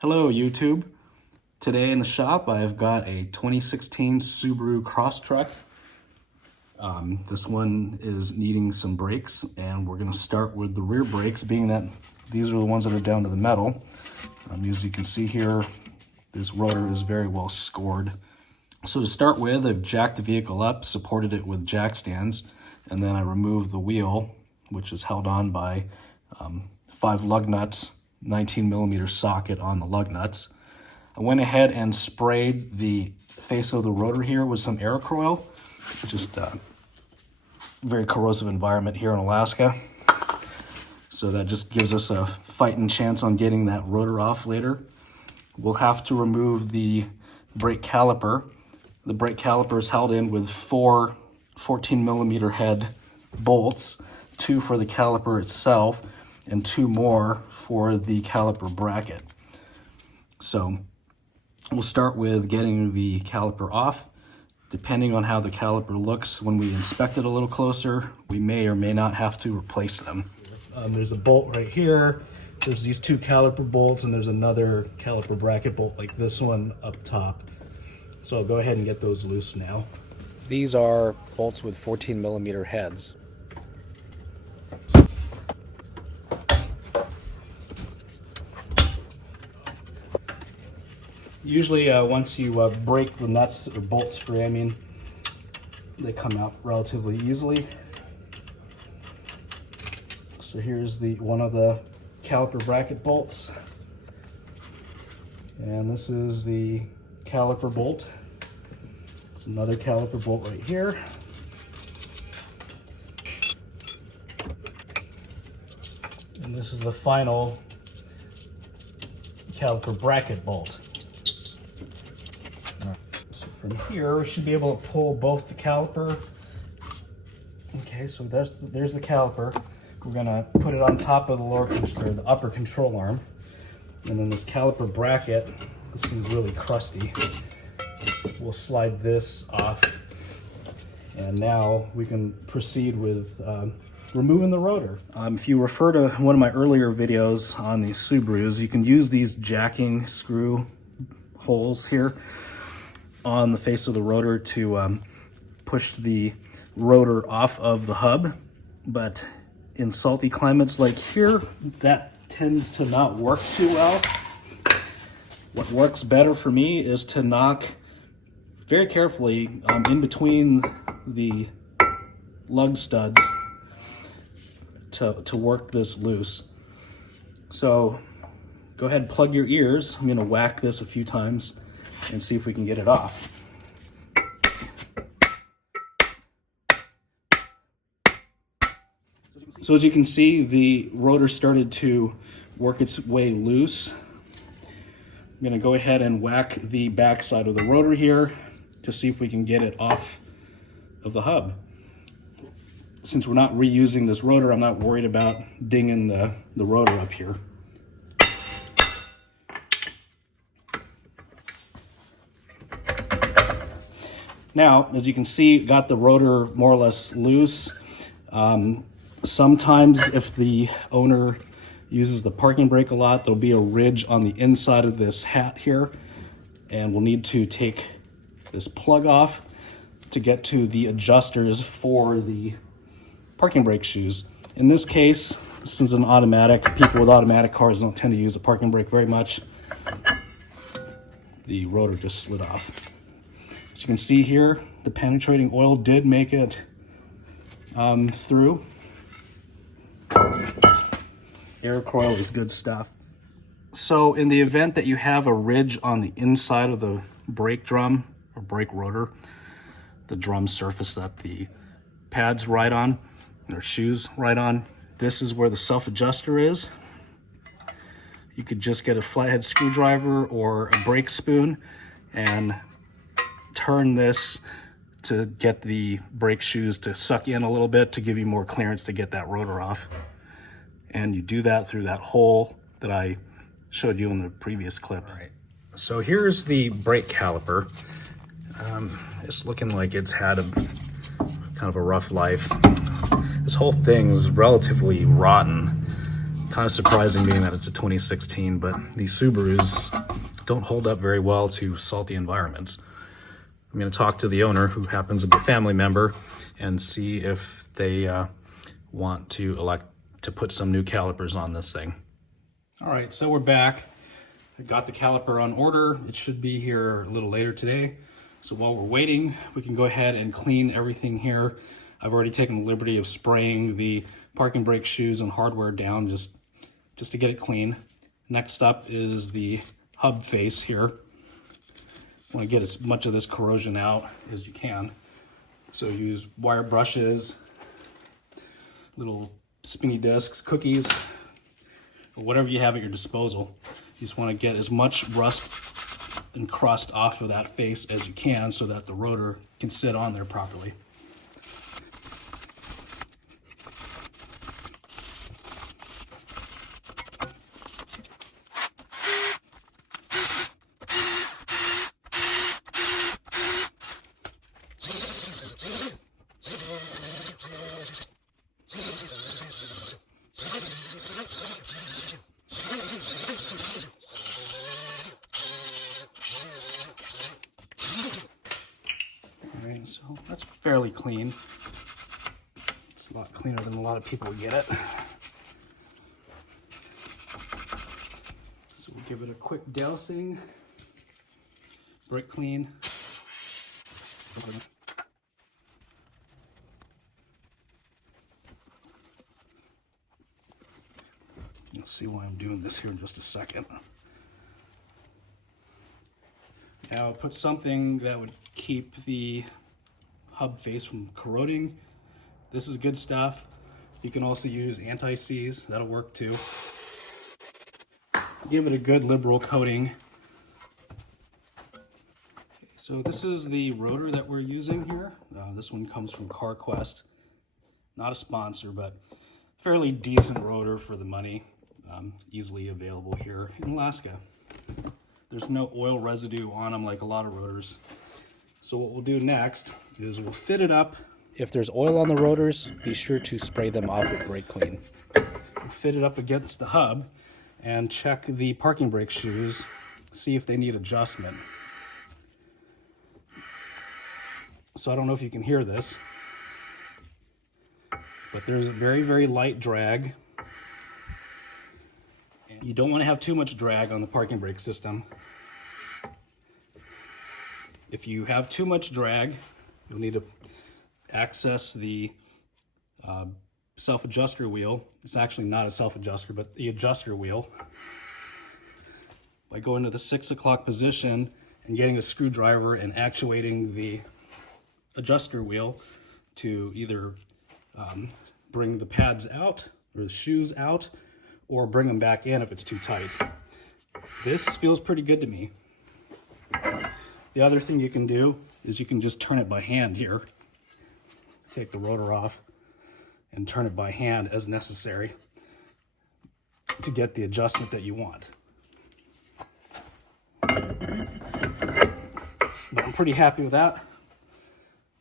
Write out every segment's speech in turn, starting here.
Hello YouTube. Today in the shop I've got a 2016 Subaru Crosstrek. This one is needing some brakes, and we're going to start with the rear brakes, being that these are the ones that are down to the metal. As you can see here, this rotor is very well scored. So to start with, I've jacked the vehicle up, supported it with jack stands, and then I removed the wheel, which is held on by 5 lug nuts, 19mm socket on the lug nuts. I went ahead and sprayed the face of the rotor here with some Aerocoil, just a very corrosive environment here in Alaska. So that just gives us a fighting chance on getting that rotor off later. We'll have to remove the brake caliper. The brake caliper is held in with 4 14mm head bolts, 2 for the caliper itself, and 2 more for the caliper bracket. So we'll start with getting the caliper off. Depending on how the caliper looks when we inspect it a little closer, we may or may not have to replace them. There's a bolt right here. There's these 2 caliper bolts, and there's another caliper bracket bolt like this one up top. So I'll go ahead and get those loose now. These are bolts with 14mm heads. Usually once you break the nuts or bolts free, they come out relatively easily. So here's one of the caliper bracket bolts. And this is the caliper bolt. It's another caliper bolt right here. And this is the final caliper bracket bolt. From here, we should be able to pull both the caliper. Okay, so there's the caliper. We're gonna put it on top of the upper control arm, and then this caliper bracket. This thing's really crusty. We'll slide this off, and now we can proceed with removing the rotor. If you refer to one of my earlier videos on these Subarus, you can use these jacking screw holes here on the face of the rotor to push the rotor off of the hub. But in salty climates like here, that tends to not work too well. What works better for me is to knock very carefully in between the lug studs to work this loose. So go ahead and plug your ears. I'm going to whack this a few times and see if we can get it off. So as you can see, the rotor started to work its way loose. I'm going to go ahead and whack the back side of the rotor here to see if we can get it off of the hub. Since we're not reusing this rotor, I'm not worried about dinging the rotor up here. Now, as you can see, got the rotor more or less loose. Sometimes if the owner uses the parking brake a lot, there'll be a ridge on the inside of this hat here, and we'll need to take this plug off to get to the adjusters for the parking brake shoes. In this case, since it's an automatic, people with automatic cars don't tend to use the parking brake very much. The rotor just slid off. As you can see here, the penetrating oil did make it through. Aerocoil is good stuff. So in the event that you have a ridge on the inside of the brake drum or brake rotor, the drum surface that the pads ride on, or shoes ride on, this is where the self-adjuster is. You could just get a flathead screwdriver or a brake spoon and turn this to get the brake shoes to suck in a little bit to give you more clearance to get that rotor off. And you do that through that hole that I showed you in the previous clip. All right. So here's the brake caliper. It's looking like it's had a kind of a rough life. This whole thing is relatively rotten. Kind of surprising being that it's a 2016, but these Subarus don't hold up very well to salty environments. I'm going to talk to the owner, who happens to be a family member, and see if they want to elect to put some new calipers on this thing. All right, so we're back. I got the caliper on order. It should be here a little later today. So while we're waiting, we can go ahead and clean everything here. I've already taken the liberty of spraying the parking brake shoes and hardware down just to get it clean. Next up is the hub face here. Want to get as much of this corrosion out as you can. So use wire brushes, little spinny discs, cookies, or whatever you have at your disposal. You just want to get as much rust and crust off of that face as you can so that the rotor can sit on there properly. So that's fairly clean. It's a lot cleaner than a lot of people get it. So we'll give it a quick dousing, brake clean. You'll see why I'm doing this here in just a second. Now I'll put something that would keep the hub face from corroding. This is good stuff. You can also use anti-seize, that'll work too. Give it a good liberal coating. So this is the rotor that we're using here. This one comes from CarQuest. Not a sponsor, but fairly decent rotor for the money. Easily available here in Alaska. There's no oil residue on them like a lot of rotors. So what we'll do next is we'll fit it up. If there's oil on the rotors, be sure to spray them off with brake clean. We'll fit it up against the hub and check the parking brake shoes, see if they need adjustment. So I don't know if you can hear this, but there's a very, very light drag. You don't want to have too much drag on the parking brake system. If you have too much drag, you'll need to access the self-adjuster wheel. It's actually not a self-adjuster, but the adjuster wheel. By going to the 6 o'clock position and getting a screwdriver and actuating the adjuster wheel to either bring the pads out or the shoes out, or bring them back in if it's too tight. This feels pretty good to me. The other thing you can do is you can just turn it by hand here. Take the rotor off and turn it by hand as necessary to get the adjustment that you want. But I'm pretty happy with that,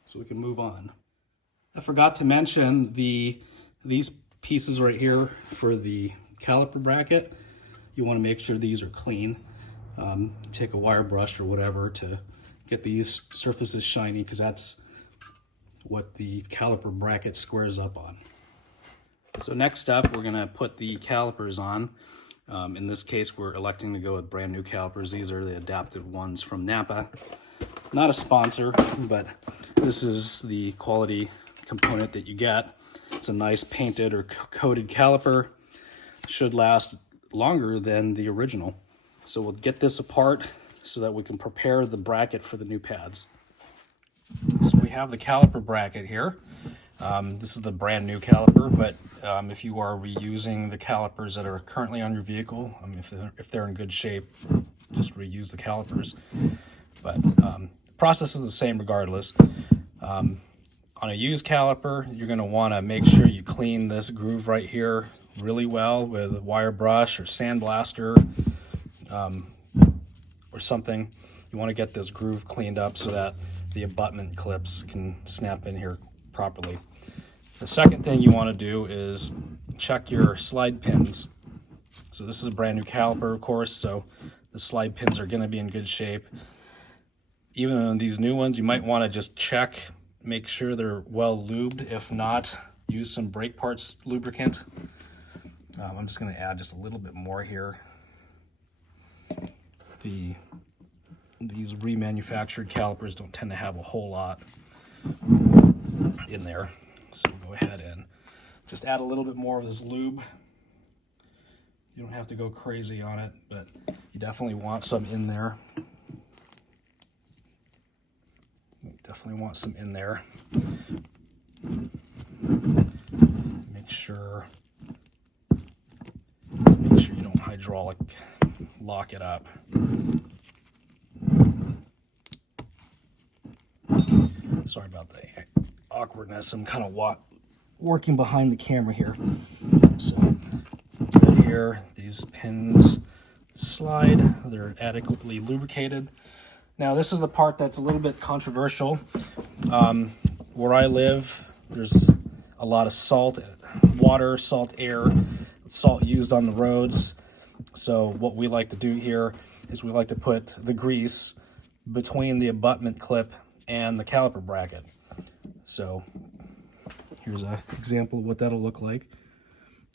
so we can move on. I forgot to mention these pieces right here for the caliper bracket. You want to make sure these are clean. Take a wire brush or whatever to get these surfaces shiny, because that's what the caliper bracket squares up on. So next up, we're going to put the calipers on. In this case, we're electing to go with brand new calipers. These are the adapted ones from Napa. Not a sponsor, but this is the quality component that you get. It's a nice painted or coated caliper. Should last longer than the original. So we'll get this apart so that we can prepare the bracket for the new pads. So we have the caliper bracket here. This is the brand new caliper, but if you are reusing the calipers that are currently on your vehicle, if they're in good shape, just reuse the calipers. But the process is the same regardless. On a used caliper, you're going to want to make sure you clean this groove right here really well with a wire brush or sandblaster or something. You want to get this groove cleaned up so that the abutment clips can snap in here properly. The second thing you want to do is check your slide pins. So this is a brand new caliper, of course, so the slide pins are going to be in good shape. Even on these new ones, you might want to just check, make sure they're well lubed. If not, use some brake parts lubricant. I'm just going to add just a little bit more here. These remanufactured calipers don't tend to have a whole lot in there. So we'll go ahead and just add a little bit more of this lube. You don't have to go crazy on it, but you definitely want some in there. Definitely want some in there. Make sure you don't hydraulic lock it up. Sorry about the awkwardness. I'm kind of working behind the camera here. So right here, these pins slide. They're adequately lubricated. Now this is the part that's a little bit controversial. Where I live, there's a lot of salt water, salt air, salt used on the roads. So what we like to do here is we like to put the grease between the abutment clip and the caliper bracket. So here's an example of what that'll look like.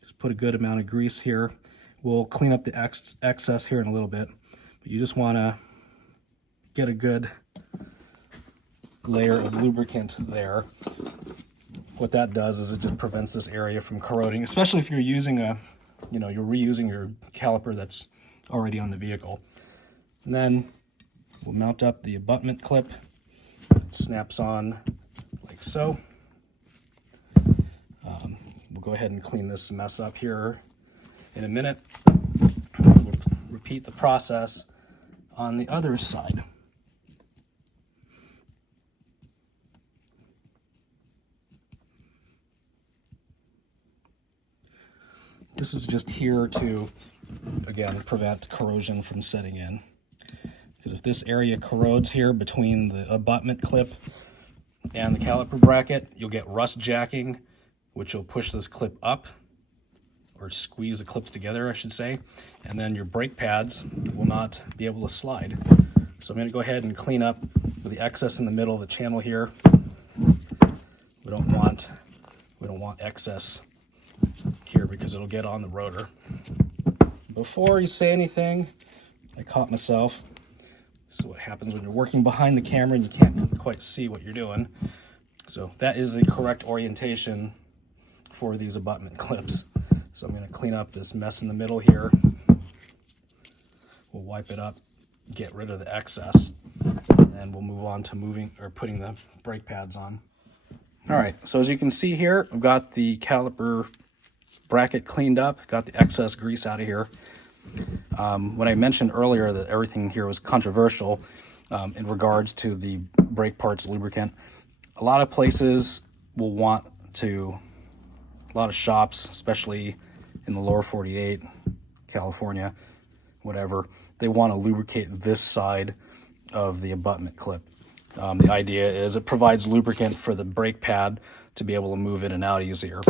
Just put a good amount of grease here. We'll clean up the excess here in a little bit, but you just want to get a good layer of lubricant there. What that does is it just prevents this area from corroding, especially if you're using you're reusing your caliper that's already on the vehicle. And then we'll mount up the abutment clip. It snaps on like so. We'll go ahead and clean this mess up here in a minute. We'll repeat the process on the other side. This is just here to, again, prevent corrosion from setting in. Because if this area corrodes here between the abutment clip and the caliper bracket, you'll get rust jacking, which will push this clip up, or squeeze the clips together, I should say, and then your brake pads will not be able to slide. So I'm going to go ahead and clean up the excess in the middle of the channel here. We don't want excess here because it'll get on the rotor. Before you say anything, I caught myself. This is what happens when you're working behind the camera and you can't quite see what you're doing. So that is the correct orientation for these abutment clips. So I'm going to clean up this mess in the middle here. We'll wipe it up, get rid of the excess, and then we'll move on to putting the brake pads on. All right, so as you can see here, I've got the caliper bracket cleaned up, got the excess grease out of here. When I mentioned earlier that everything here was controversial in regards to the brake parts lubricant, a lot of places will want to, a lot of shops, especially in the lower 48, California, whatever, they want to lubricate this side of the abutment clip. The idea is it provides lubricant for the brake pad to be able to move in and out easier.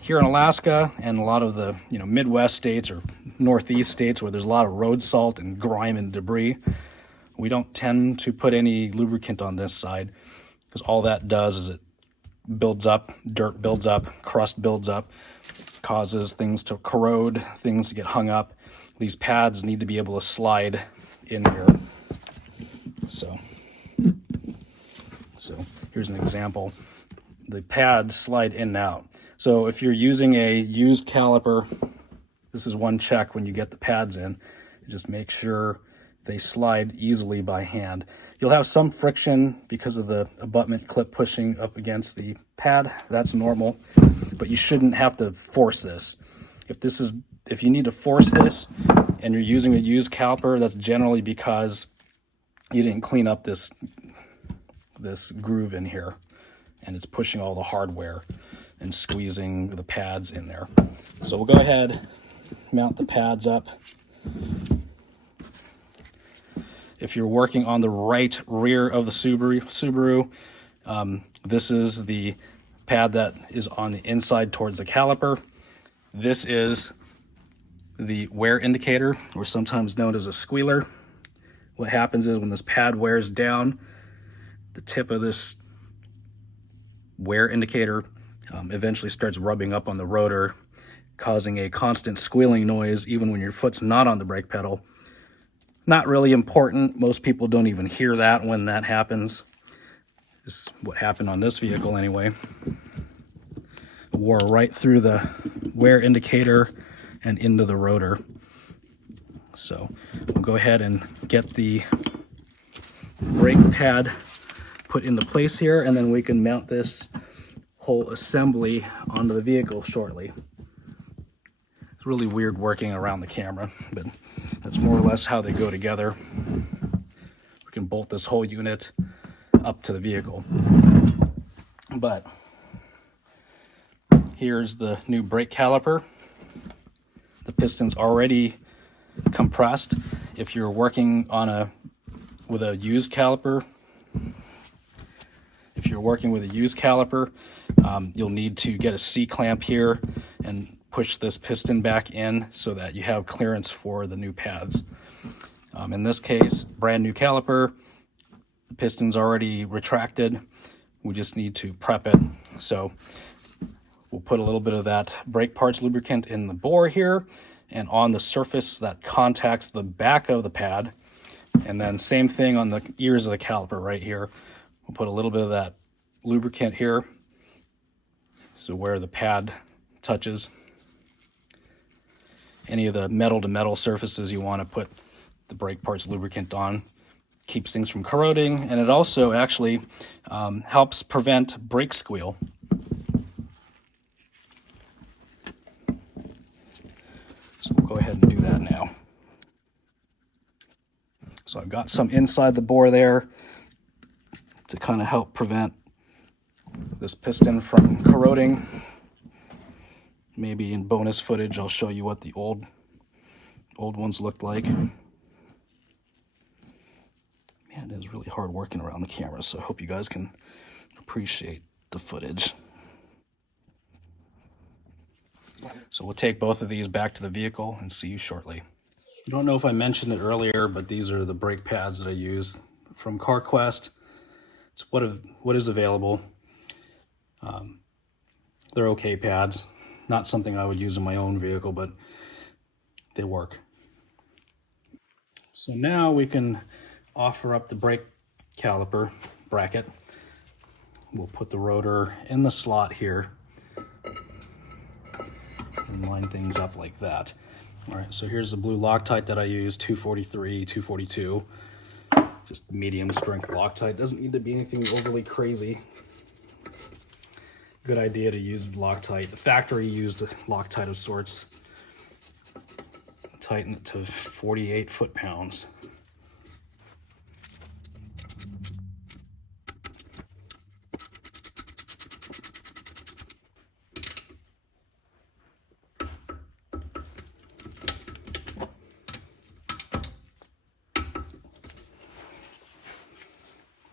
Here in Alaska and a lot of the Midwest states or Northeast states where there's a lot of road salt and grime and debris, we don't tend to put any lubricant on this side because all that does is it builds up, dirt builds up, crust builds up, causes things to corrode, things to get hung up. These pads need to be able to slide in here. So here's an example. The pads slide in and out. So if you're using a used caliper, this is one check when you get the pads in. Just make sure they slide easily by hand. You'll have some friction because of the abutment clip pushing up against the pad. That's normal, but you shouldn't have to force this. If you need to force this and you're using a used caliper, that's generally because you didn't clean up this groove in here and it's pushing all the hardware and squeezing the pads in there. So we'll go ahead, mount the pads up. If you're working on the right rear of the Subaru, this is the pad that is on the inside towards the caliper. This is the wear indicator, or sometimes known as a squealer. What happens is when this pad wears down, the tip of this wear indicator eventually starts rubbing up on the rotor, causing a constant squealing noise even when your foot's not on the brake pedal. Not really important. Most people don't even hear that when that happens. This is what happened on this vehicle anyway. It wore right through the wear indicator and into the rotor. So we'll go ahead and get the brake pad put into place here, and then we can mount this whole assembly onto the vehicle shortly. It's really weird working around the camera, but that's more or less how they go together. We can bolt this whole unit up to the vehicle. But here's the new brake caliper. The piston's already compressed. If you're working on with a used caliper, you'll need to get a C-clamp here and push this piston back in so that you have clearance for the new pads. In this case, brand new caliper, the piston's already retracted. We just need to prep it. So we'll put a little bit of that brake parts lubricant in the bore here and on the surface that contacts the back of the pad. And then same thing on the ears of the caliper right here. We'll put a little bit of that lubricant here, so where the pad touches. Any of the metal to metal surfaces you want to put the brake parts lubricant on. Keeps things from corroding, and it also actually helps prevent brake squeal. So we'll go ahead and do that now. So I've got some inside the bore there to kind of help prevent this piston from corroding. Maybe in bonus footage I'll show you what the old ones looked like. Man, it is really hard working around the camera, so I hope you guys can appreciate the footage. So we'll take both of these back to the vehicle and see you shortly. I don't know if I mentioned it earlier, but these are the brake pads that I use from CarQuest. It's what is available. They're okay pads. Not something I would use in my own vehicle, but they work. So now we can offer up the brake caliper bracket. We'll put the rotor in the slot here and line things up like that. All right, so here's the blue Loctite that I use, 243, 242. Just medium strength Loctite. Doesn't need to be anything overly crazy. Good idea to use Loctite. The factory used Loctite of sorts. Tighten it to 48 foot-pounds.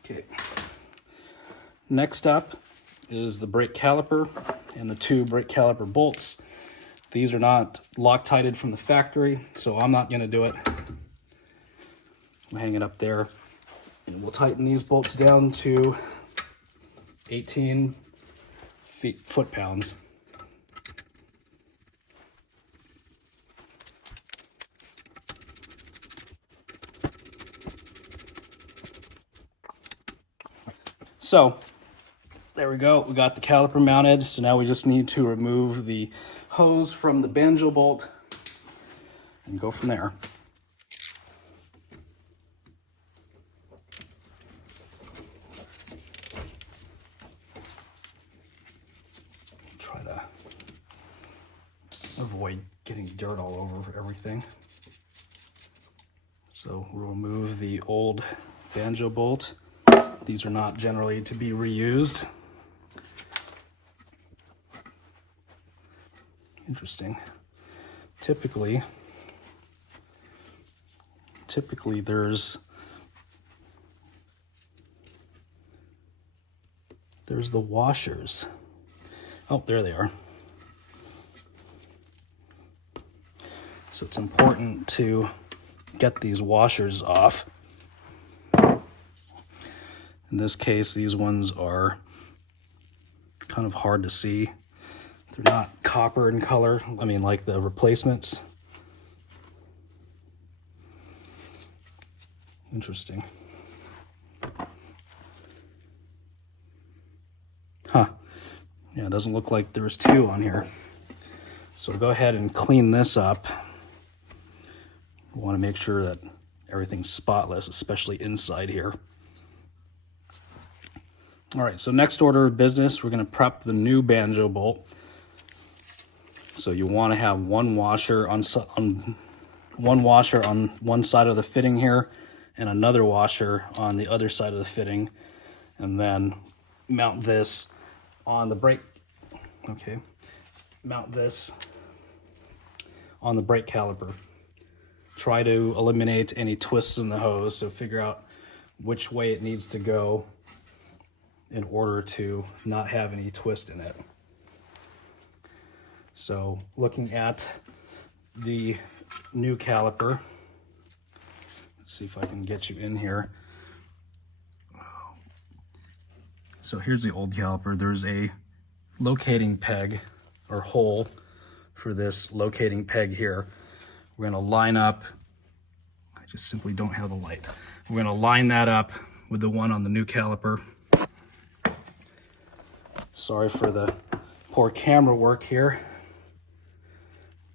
Okay. Next up is the brake caliper and the two brake caliper bolts. These are not Loctited from the factory, so I'm not going to do it. I'll hang it up there, and we'll tighten these bolts down to 18 foot-pounds. So there we go, we got the caliper mounted. So now we just need to remove the hose from the banjo bolt and go from there. Try to avoid getting dirt all over everything. So we'll remove the old banjo bolt. These are not generally to be reused. Interesting. Typically there's the washers. Oh, there they are. So it's important to get these washers off. In this case, these ones are kind of hard to see. They're not copper in color, I mean like the replacements. Interesting. Huh. Yeah, it doesn't look like there's two on here. So go ahead and clean this up. We want to make sure that everything's spotless, especially inside here. All right, so next order of business, we're going to prep the new banjo bolt. So you want to have one washer on one side of the fitting here, and another washer on the other side of the fitting, and then mount this on the brake. Okay, mount this on the brake caliper. Try to eliminate any twists in the hose, so figure out which way it needs to go in order to not have any twist in it. So looking at the new caliper, let's see if I can get you in here. So here's the old caliper. There's a locating peg or hole for this locating peg here. We're going to line up, I just simply don't have the light. We're going to line that up with the one on the new caliper. Sorry for the poor camera work here.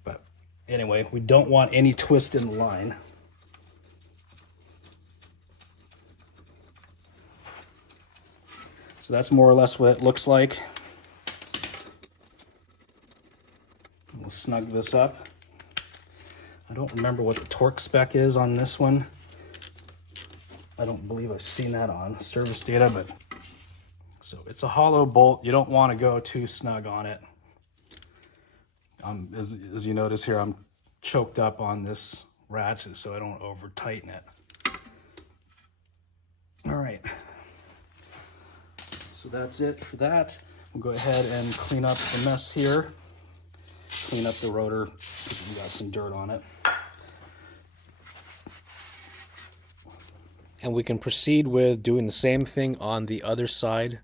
But anyway, we don't want any twist in the line. So that's more or less what it looks like. We'll snug this up. I don't remember what the torque spec is on this one. I don't believe I've seen that on service data, but so it's a hollow bolt. You don't want to go too snug on it. As you notice here, I'm choked up on this ratchet so I don't over tighten it. All right. So that's it for that. We'll go ahead and clean up the mess here. Clean up the rotor because we got some dirt on it. And we can proceed with doing the same thing on the other side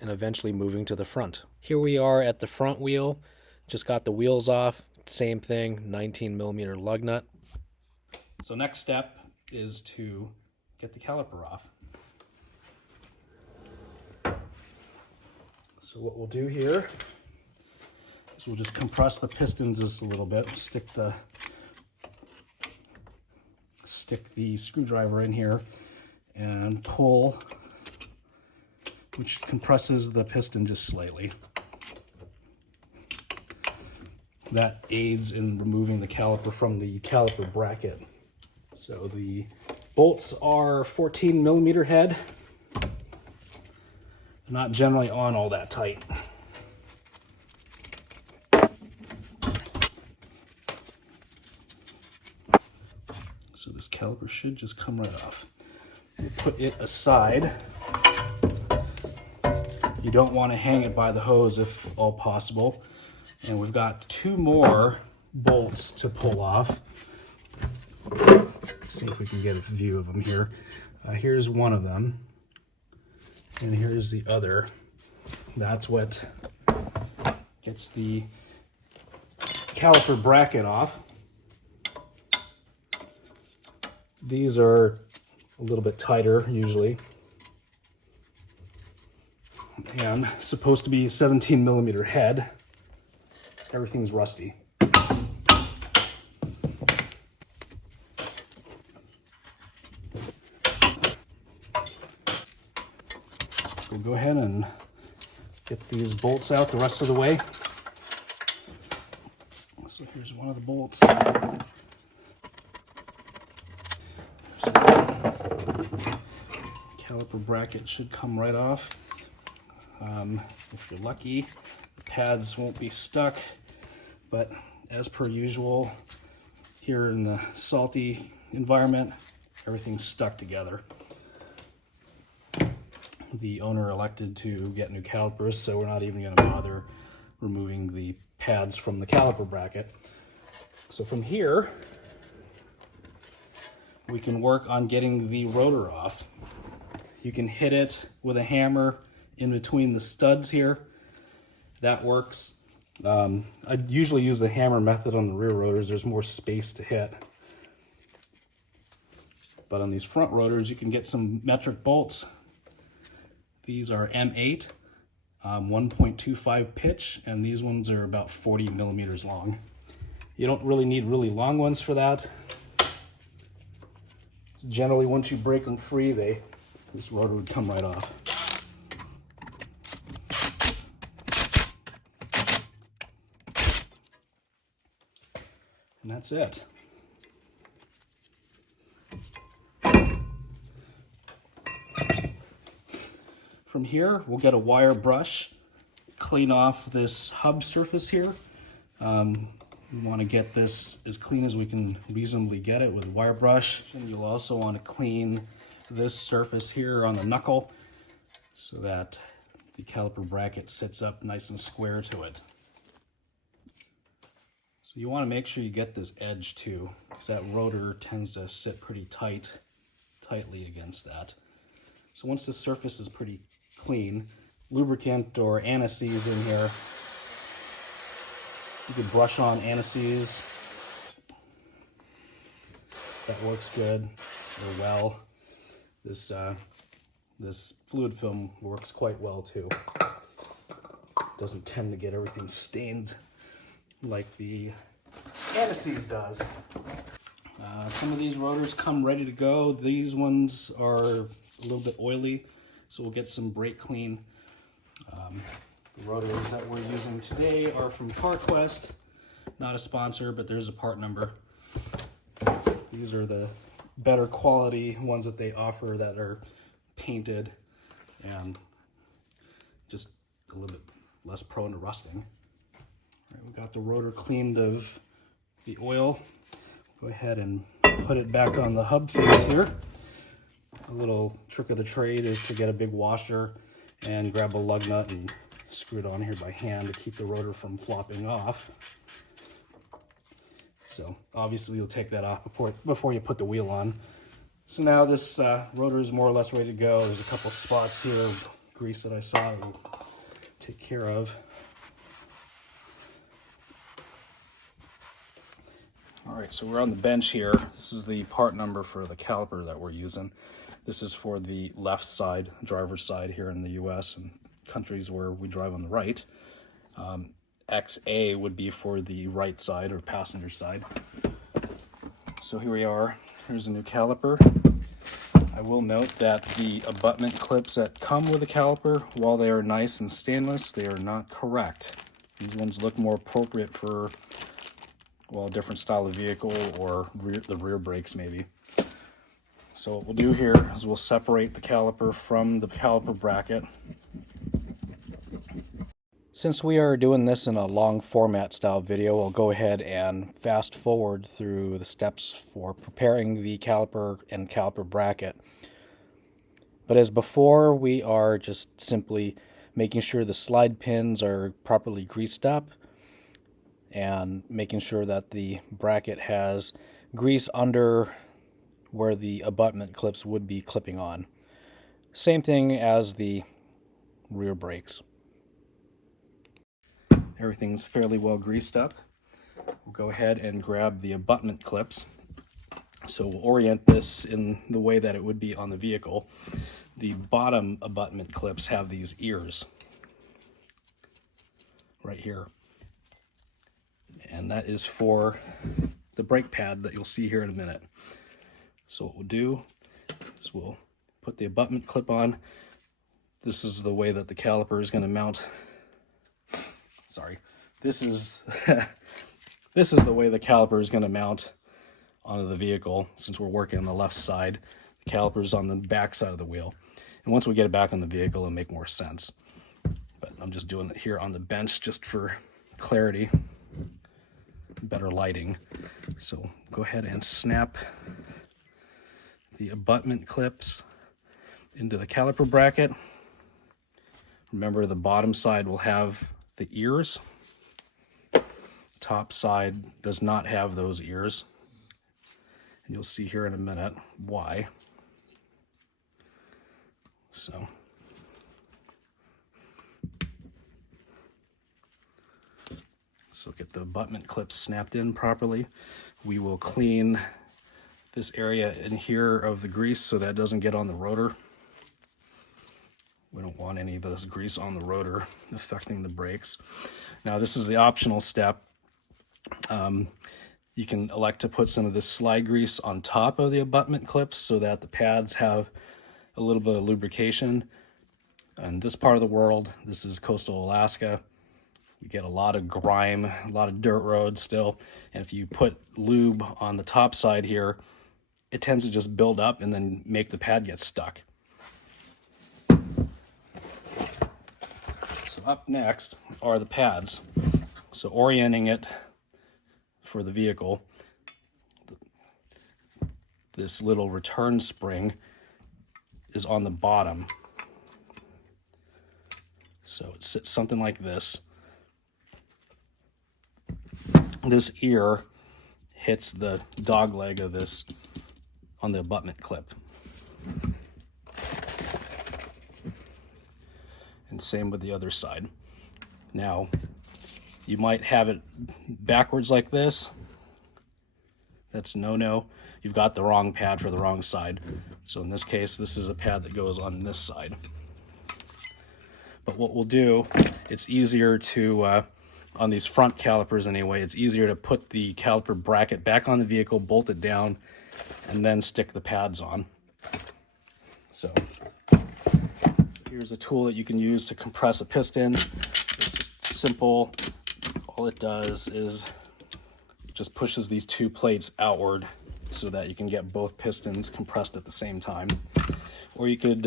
and eventually moving to the front. Here we are at the front wheel. Just got the wheels off. Same thing, 19mm lug nut. So next step is to get the caliper off. So what we'll do here is we'll just compress the pistons just a little bit. Stick the screwdriver in here and pull, which compresses the piston just slightly. That aids in removing the caliper from the caliper bracket. So the bolts are 14mm head. They're not generally on all that tight. So this caliper should just come right off. We'll put it aside. You don't want to hang it by the hose if all possible. And we've got two more bolts to pull off. Let's see if we can get a view of them here. Here's one of them, and here's the other. That's what gets the caliper bracket off. These are a little bit tighter usually, and supposed to be 17mm head. Everything's rusty. So go ahead and get these bolts out the rest of the way. So here's one of the bolts. Caliper bracket should come right off. If you're lucky, the pads won't be stuck, but as per usual, here in the salty environment, everything's stuck together. The owner elected to get new calipers, so we're not even going to bother removing the pads from the caliper bracket. So from here, we can work on getting the rotor off. You can hit it with a hammer in between the studs here. That works. I usually use the hammer method on the rear rotors. There's more space to hit. But on these front rotors, you can get some metric bolts. These are M8, 1.25 pitch, and these ones are about 40 millimeters long. You don't really need really long ones for that. Generally, once you break them free, this rotor would come right off. And that's it. From here, we'll get a wire brush, clean off this hub surface here. We want to get this as clean as we can reasonably get it with a wire brush. And you'll also want to clean this surface here on the knuckle so that the caliper bracket sits up nice and square to it. So you want to make sure you get this edge too, because that rotor tends to sit pretty tightly against that. So once the surface is pretty clean, lubricant or anti-seize in here. You can brush on anti-seize. That works good or well. This fluid film works quite well too. Doesn't tend to get everything stained like the anti-seize does. Some of these rotors come ready to go. These ones are a little bit oily, so we'll get some brake clean. The rotors that we're using today are from CarQuest. Not a sponsor, but there's a part number. These are the better quality ones that they offer that are painted and just a little bit less prone to rusting. All right, we got the rotor cleaned of the oil. Go ahead and put it back on the hub face here. A little trick of the trade is to get a big washer and grab a lug nut and screw it on here by hand to keep the rotor from flopping off. So obviously you'll take that off before you put the wheel on. So now this rotor is more or less ready to go. There's a couple spots here of grease that I saw that we'll take care of. All right, so we're on the bench here. This is the part number for the caliper that we're using. This is for the left side, driver's side here in the US and countries where we drive on the right. XA would be for the right side or passenger side. So here we are. Here's a new caliper. I will note that the abutment clips that come with the caliper, while they are nice and stainless, they are not correct. These ones look more appropriate for, well, a different style of vehicle or the rear brakes maybe. So what we'll do here is we'll separate the caliper from the caliper bracket. Since we are doing this in a long format style video, I'll go ahead and fast forward through the steps for preparing the caliper and caliper bracket. But as before, we are just simply making sure the slide pins are properly greased up and making sure that the bracket has grease under where the abutment clips would be clipping on. Same thing as the rear brakes. Everything's fairly well greased up. We'll go ahead and grab the abutment clips. So we'll orient this in the way that it would be on the vehicle. The bottom abutment clips have these ears right here. And that is for the brake pad that you'll see here in a minute. So what we'll do is we'll put the abutment clip on. This is the way that the caliper is going to mount. Sorry, this is this is the way the caliper is going to mount onto the vehicle. Since we're working on the left side, the caliper is on the back side of the wheel. And once we get it back on the vehicle, it'll make more sense. But I'm just doing it here on the bench just for clarity, better lighting. So go ahead and snap the abutment clips into the caliper bracket. Remember, the bottom side will have the ears. top side does not have those ears. And you'll see here in a minute why. So get the abutment clips snapped in properly. We will clean this area in here of the grease so that doesn't get on the rotor. We don't want any of this grease on the rotor affecting the brakes. Now this is the optional step. You can elect to put some of this slide grease on top of the abutment clips so that the pads have a little bit of lubrication. In this part of the world, this is coastal Alaska, you get a lot of grime, a lot of dirt roads still, and if you put lube on the top side here, it tends to just build up and then make the pad get stuck. So up next are the pads. So orienting it for the vehicle, this little return spring is on the bottom. So it sits something like this. This ear hits the dog leg of this on the abutment clip. And same with the other side. Now, you might have it backwards like this. That's no-no. You've got the wrong pad for the wrong side. So in this case, this is a pad that goes on this side. But what we'll do, it's easier to, on these front calipers anyway, it's easier to put the caliper bracket back on the vehicle, bolt it down, and then stick the pads on. So here's a tool that you can use to compress a piston. It's just simple. All it does is just pushes these two plates outward so that you can get both pistons compressed at the same time. Or you could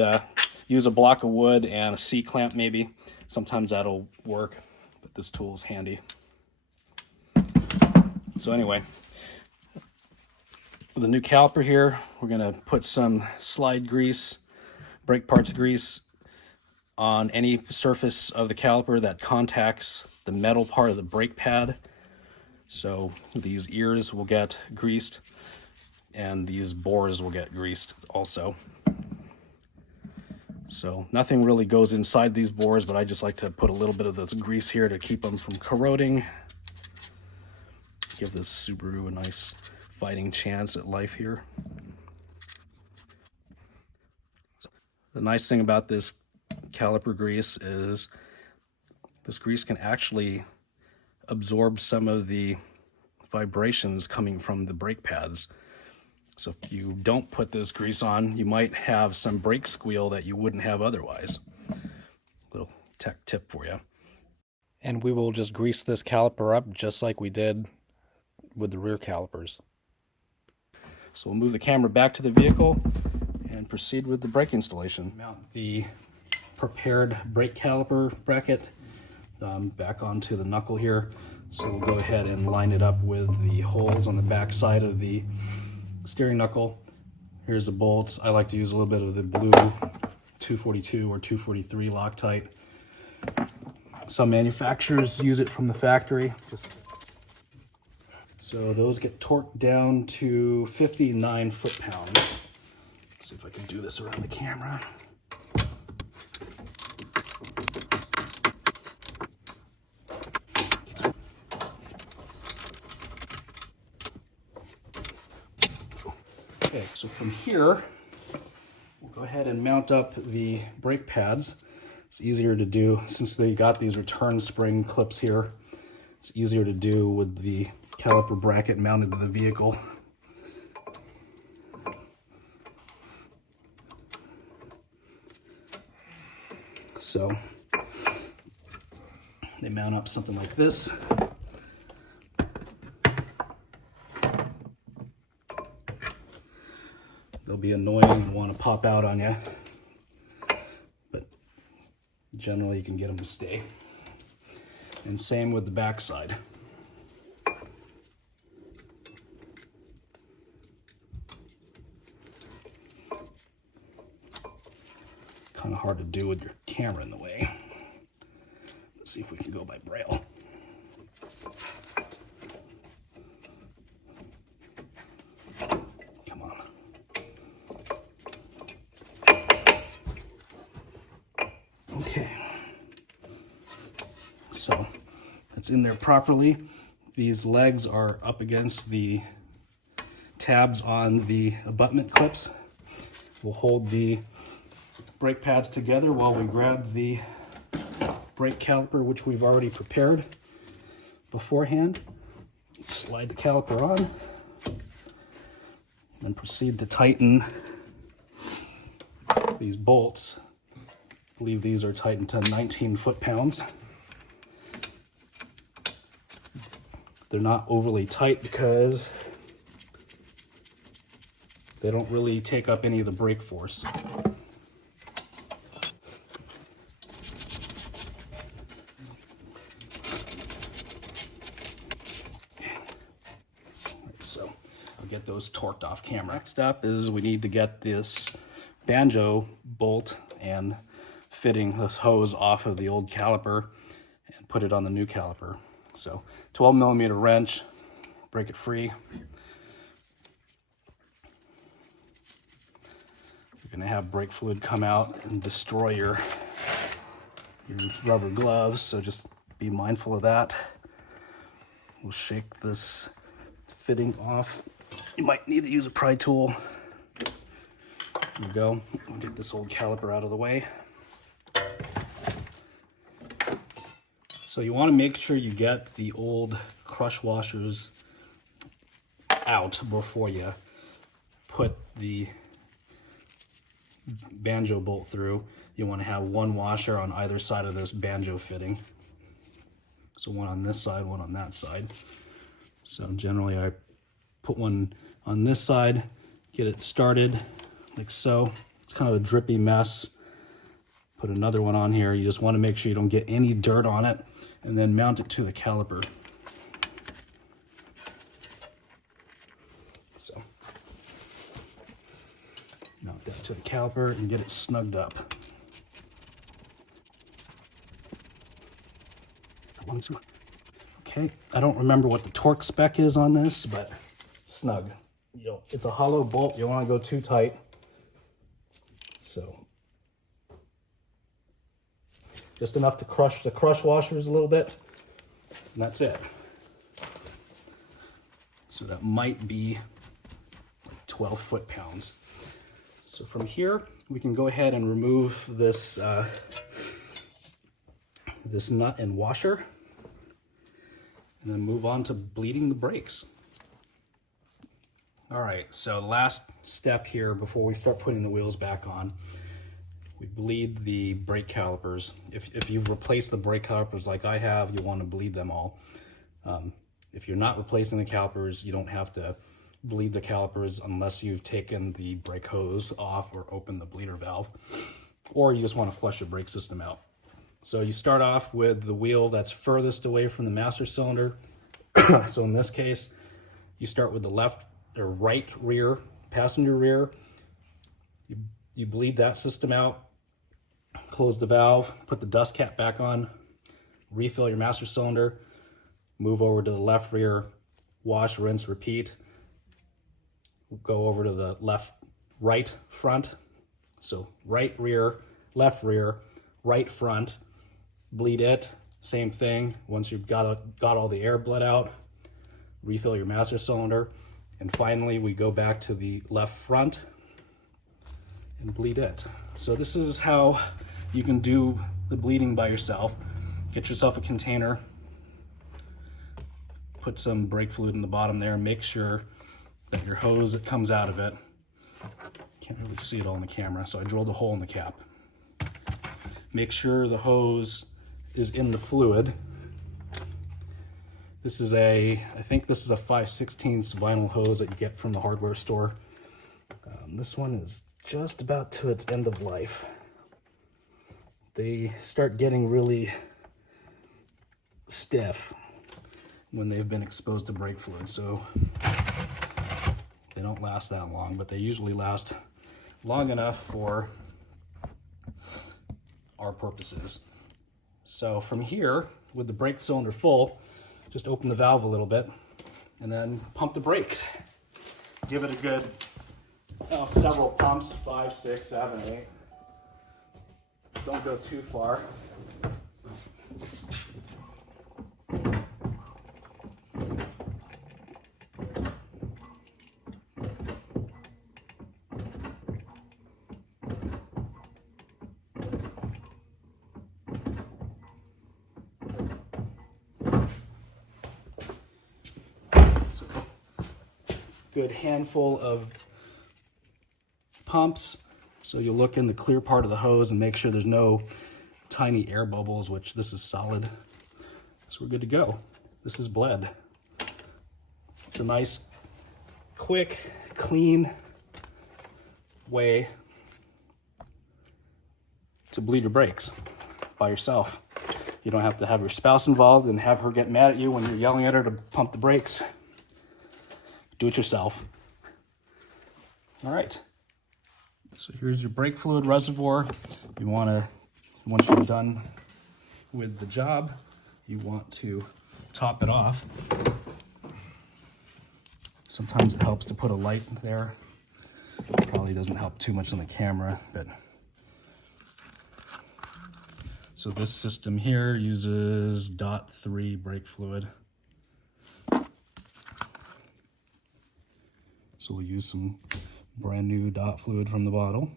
use a block of wood and a C-clamp maybe. Sometimes that'll work, but this tool is handy. So anyway, with the new caliper here, we're gonna put some slide grease, brake parts grease, on any surface of the caliper that contacts the metal part of the brake pad. So these ears will get greased and these bores will get greased also. So nothing really goes inside these bores, but I just like to put a little bit of this grease here to keep them from corroding. Give this Subaru a nice fighting chance at life here. The nice thing about this caliper grease is this grease can actually absorb some of the vibrations coming from the brake pads. So if you don't put this grease on, you might have some brake squeal that you wouldn't have otherwise. Little tech tip for you. And we will just grease this caliper up just like we did with the rear calipers. So we'll move the camera back to the vehicle and proceed with the brake installation. Mount the prepared brake caliper bracket back onto the knuckle here. So we'll go ahead and line it up with the holes on the back side of the steering knuckle. Here's the bolts. I like to use a little bit of the blue 242 or 243 Loctite. Some manufacturers use it from the factory. So those get torqued down to 59 foot-pounds. Let's see if I can do this around the camera. Okay, so from here, we'll go ahead and mount up the brake pads. It's easier to do, since they got these return spring clips here, it's easier to do with the caliper bracket mounted to the vehicle. So they mount up something like this. They'll be annoying and want to pop out on you, but generally you can get them to stay. And same with the back side. Kind of hard to do with your camera in the way. Let's see if we can go by braille. it's in there properly. These legs are up against the tabs on the abutment clips. We'll hold the brake pads together while we grab the brake caliper, which we've already prepared beforehand. Slide the caliper on, and proceed to tighten these bolts. I believe these are tightened to 19 foot-pounds. They're not overly tight because they don't really take up any of the brake force. So I'll get those torqued off camera. Next up is we need to get this banjo bolt and fitting this hose off of the old caliper and put it on the new caliper. So 12mm wrench, break it free. You're gonna have brake fluid come out and destroy your rubber gloves, so just be mindful of that. We'll shake this fitting off. You might need to use a pry tool. There we go. We'll get this old caliper out of the way. So you want to make sure you get the old crush washers out before you put the banjo bolt through. You want to have one washer on either side of this banjo fitting. So one on this side, one on that side. So generally I put one on this side, get it started like so. It's kind of a drippy mess. Put another one on here. You just want to make sure you don't get any dirt on it, and then mount it to the caliper. So mount that to the caliper and get it snugged up. Okay, I don't remember what the torque spec is on this, but snug. It's a hollow bolt. You don't want to go too tight. So just enough to crush the crush washers a little bit, and that's it. So that might be like 12 foot-pounds. So from here, we can go ahead and remove this this nut and washer, and then move on to bleeding the brakes. All right, so last step here before we start putting the wheels back on, we bleed the brake calipers. If you've replaced the brake calipers like I have, you want to bleed them all. If you're not replacing the calipers, you don't have to bleed the calipers unless you've taken the brake hose off or opened the bleeder valve, or you just want to flush your brake system out. So you start off with the wheel that's furthest away from the master cylinder. So in this case, you start with the left or right rear, passenger rear. You bleed that system out, close the valve, put the dust cap back on, refill your master cylinder, move over to the left rear, wash, rinse, repeat. Go over to the right front. So right rear, left rear, right front, bleed it, same thing. Once you've got all the air bled out, refill your master cylinder. And finally, we go back to the left front and bleed it. So this is how you can do the bleeding by yourself. Get yourself a container, put some brake fluid in the bottom there, make sure that your hose that comes out of it, can't really see it all in the camera, so I drilled a hole in the cap. Make sure the hose is in the fluid. This is I think this is a 5/16 vinyl hose that you get from the hardware store. This one is just about to its end of life. They start getting really stiff when they've been exposed to brake fluid, so they don't last that long, but they usually last long enough for our purposes. So from here, with the brake cylinder full, just open the valve a little bit and then pump the brakes. Give it a good several pumps, 5, 6, 7, 8. Don't go too far. good handful of pumps. So you'll look in the clear part of the hose and make sure there's no tiny air bubbles, which this is solid. So we're good to go. This is bled. It's a nice, quick, clean way to bleed your brakes by yourself. You don't have to have your spouse involved and have her get mad at you when you're yelling at her to pump the brakes. Do it yourself. All right. So here's your brake fluid reservoir. Once you're done with the job, you want to top it off. Sometimes it helps to put a light there. Probably doesn't help too much on the camera, but so this system here uses .3 brake fluid. So we'll use some brand new dot fluid from the bottle.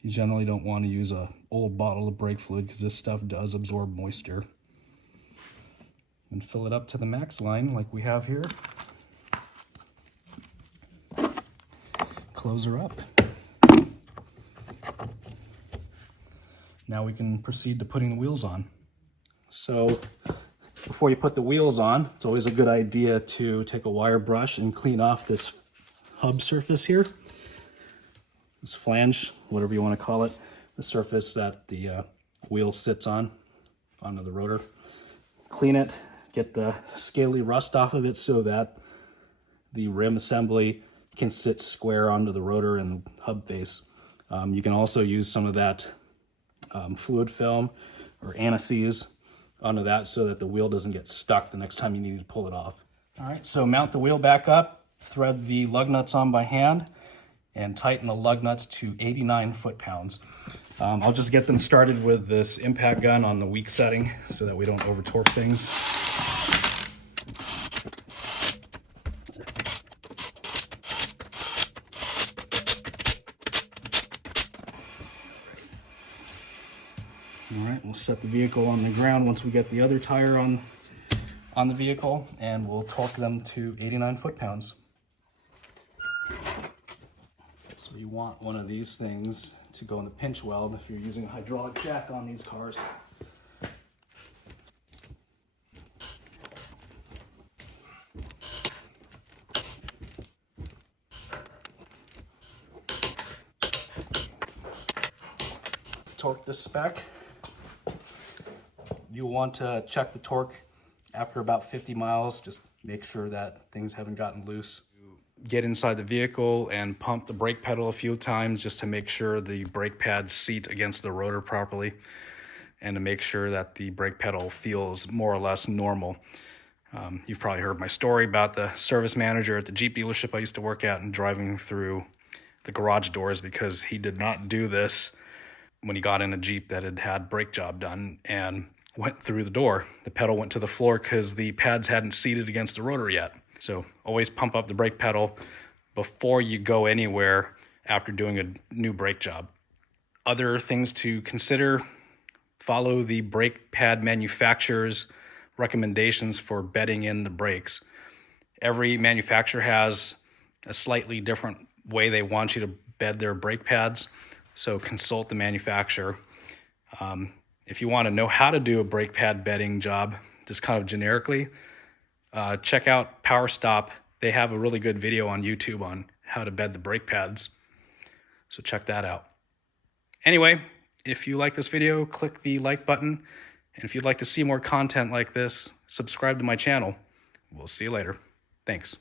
You generally don't want to use an old bottle of brake fluid because this stuff does absorb moisture. And fill it up to the max line like we have here. Close her up. Now we can proceed to putting the wheels on. So before you put the wheels on, it's always a good idea to take a wire brush and clean off this hub surface here. This flange, whatever you want to call it, the surface that the wheel sits on, onto the rotor. Clean it, get the scaly rust off of it so that the rim assembly can sit square onto the rotor and the hub face. You can also use some of that fluid film or anti-seize onto that so that the wheel doesn't get stuck the next time you need to pull it off. All right, so mount the wheel back up, thread the lug nuts on by hand, and tighten the lug nuts to 89 foot-pounds. I'll just get them started with this impact gun on the weak setting so that we don't over-torque things. All right, we'll set the vehicle on the ground once we get the other tire on the vehicle, and we'll torque them to 89 foot-pounds. So you want one of these things to go in the pinch weld if you're using a hydraulic jack on these cars. Torque this spec. You'll want to check the torque after about 50 miles. Just make sure that things haven't gotten loose. Get inside the vehicle and pump the brake pedal a few times just to make sure the brake pads seat against the rotor properly and to make sure that the brake pedal feels more or less normal. You've probably heard my story about the service manager at the Jeep dealership I used to work at and driving through the garage doors because he did not do this when he got in a Jeep that had had brake job done and went through the door. The pedal went to the floor because the pads hadn't seated against the rotor yet. So always pump up the brake pedal before you go anywhere after doing a new brake job. Other things to consider: follow the brake pad manufacturer's recommendations for bedding in the brakes. Every manufacturer has a slightly different way they want you to bed their brake pads, so consult the manufacturer. If you want to know how to do a brake pad bedding job, just kind of generically, check out Power Stop. They have a really good video on YouTube on how to bed the brake pads, so check that out. Anyway, if you like this video, click the like button, and if you'd like to see more content like this, subscribe to my channel. We'll see you later. Thanks.